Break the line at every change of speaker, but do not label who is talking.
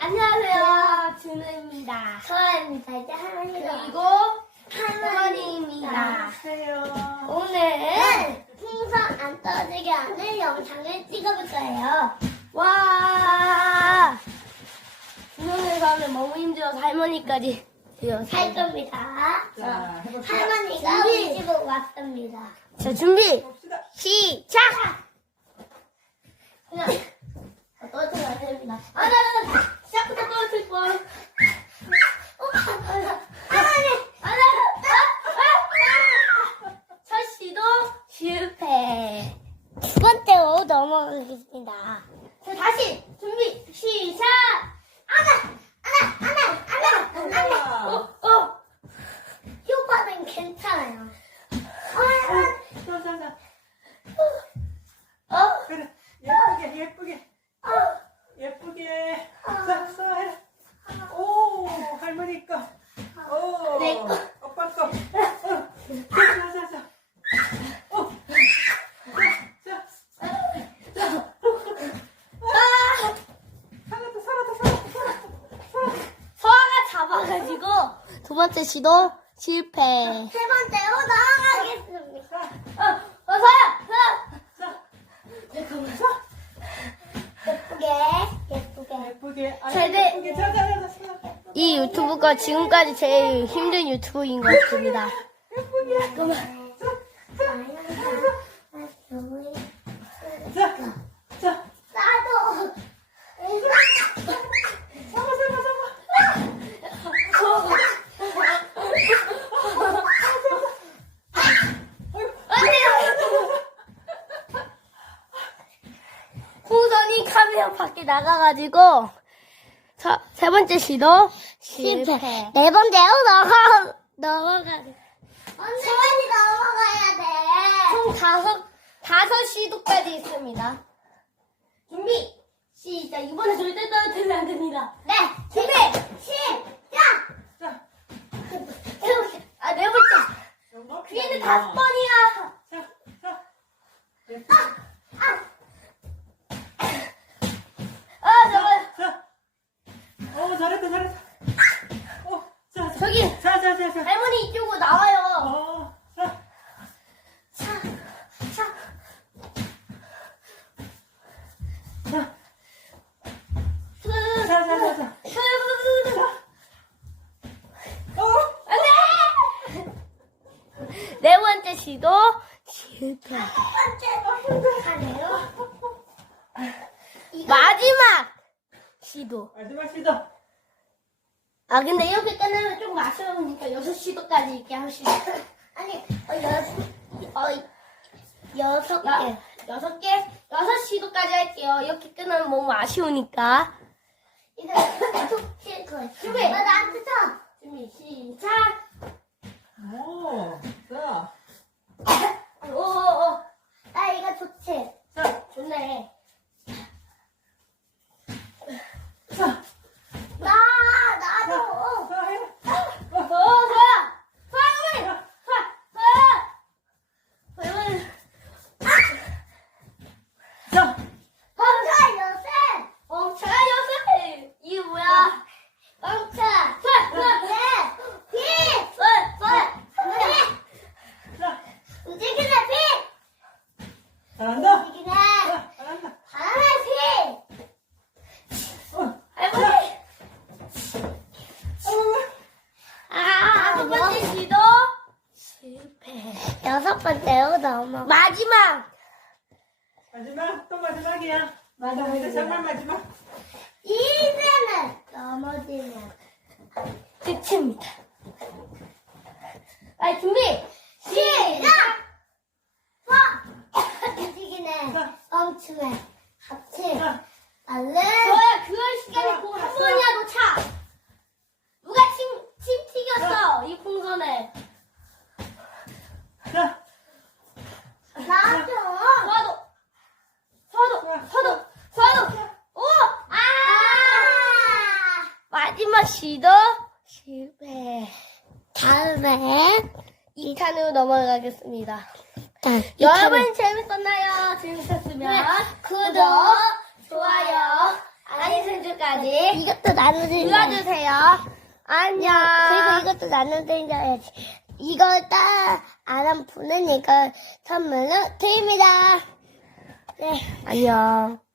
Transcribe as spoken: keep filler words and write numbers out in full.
안녕하세요. 준우입니다.
서아입니다. 이제 할머니가
그리고 할머니입니다.
안녕하세요.
오늘
풍선 안 떨어지게 하는 영상을 찍어볼 거예요.
와 준우가 오늘 너무 힘들어서 할머니까지
할 겁니다.
자, 해봅시다.
할머니가
준비.
우리 집으로 왔습니다.
자 준비
봅시다.
시작. 그냥 떨어뜨려 안 됩니다. 아나 시작부터 떨어질 뻔.
할머니!
아나 첫 시도 실패.
두 번째로 넘어가겠습니다.
자 다시 준비 시작.
아나! 아나! 아나! 아나! 아나!
어 어.
효과는 괜찮아요.
자, 자, 자.
어?
그래. 예쁘게, 예쁘게.
어,
예쁘게. 자, 써, 해라. 오, 할머니 거. 오,
내 거.
오빠 거. 어. 자, 자, 자. 오. 자, 자.
아!
살았다, 살았다, 살았다, 살았다. 살았다.
서아가 잡아가지고 두 번째 시도 실패. 어,
세 번째로 넘어가겠습니다.
자,
어 서야, 서야.
자.
잠깐만.
예쁘게, 예쁘게.
예쁘게. 아,
잘 돼.
예쁘게. 자, 자, 자, 자.
이 유튜브가 지금까지 제일 힘든 유튜브인 것 같습니다.
예쁘게.
잠깐만.
자, 자.
나도.
잡아, 잡아, 잡아.
후선이 카메라 밖에 나가가지고 자, 세 번째 시도 실패.
네 번째로 넘어가, 넘어가. 언제까지 넘어가야 돼?
총 다섯 다섯 시도까지 있습니다. 준비 시작. 이번에 절대 떨어뜨리면 안 됩니다.
네,
준비
시작!
자,
해볼게. 아, 네 번째. 기회는 다섯 번이야.
자, 자. 예쁘게.
아, 잠깐.
자. 오, 잘했다, 잘했다. 오, 자, 자.
저기
자, 자, 자, 자.
할머니 이쪽으로 나와요.
어, 자.
차, 차.
자,
스,
자, 자, 자, 자.
스, 스, 스.
어,
안 돼! 네 번째 시도 실패.
번째 가네요.
마지막 시도.
마지막 시도.
아, 근데 이렇게 끝내면 조금 아쉬우니까 여섯 시도까지 있게 하시죠.
아니, 어, 여섯, 어, 여섯 개.
여, 여섯 개? 여섯 시도까지 할게요. 이렇게 끝나면 너무 아쉬우니까.
이제 툭 칠 거야.
준비.
나 나한테 쳐.
준비, 시작.
오, 자,
오오오.
나 이거 좋지.
자,
좋네.
자,
나, 나도.
자, 해라.
어, 서야! 서야, 어머니! 서야! 서야! 어머니!
자,
멈춰, 요새.
멍청한 녀석! 이게 뭐야?
멈춰.
서야! 서야!
네. 피.
서야! 서야!
피.
자,
움직이네, 피.
잘한다.
움직이네.
자, 잘한다.
잘하네, 피.
어,
할머니!
어,
아, 두 번째 시도 실패.
여섯 번째로 넘어.
마지막!
마지막, 또 마지막이야. 마지막, 이제 정말 마지막.
이제는 넘어지면.
끝입니다. 아, 준비!
시작! 서! 움직이네.
자.
멈추네. 합치.
자,
얼른.
서야, 그럴 시간에 꼭 한 번이라도 차! 누가 침, 침 튀겼어, 이 풍선에.
자,
나도.
서아도! 서아도! 서아도! 서아도! 오! 아!
아!
마지막 시도 실패.
다음에.
이 탄으로 넘어가겠습니다.
이
여러분 재밌었나요? 재밌었으면
네.
구독, 좋아요, 아니 생일까지
이것도 나눠드린다.
눌러주세요. 안녕.
그리고 이것도 나눠드린다야지. 이거 딱 아는 분은 이거 선물로 드립니다. 네.
안녕.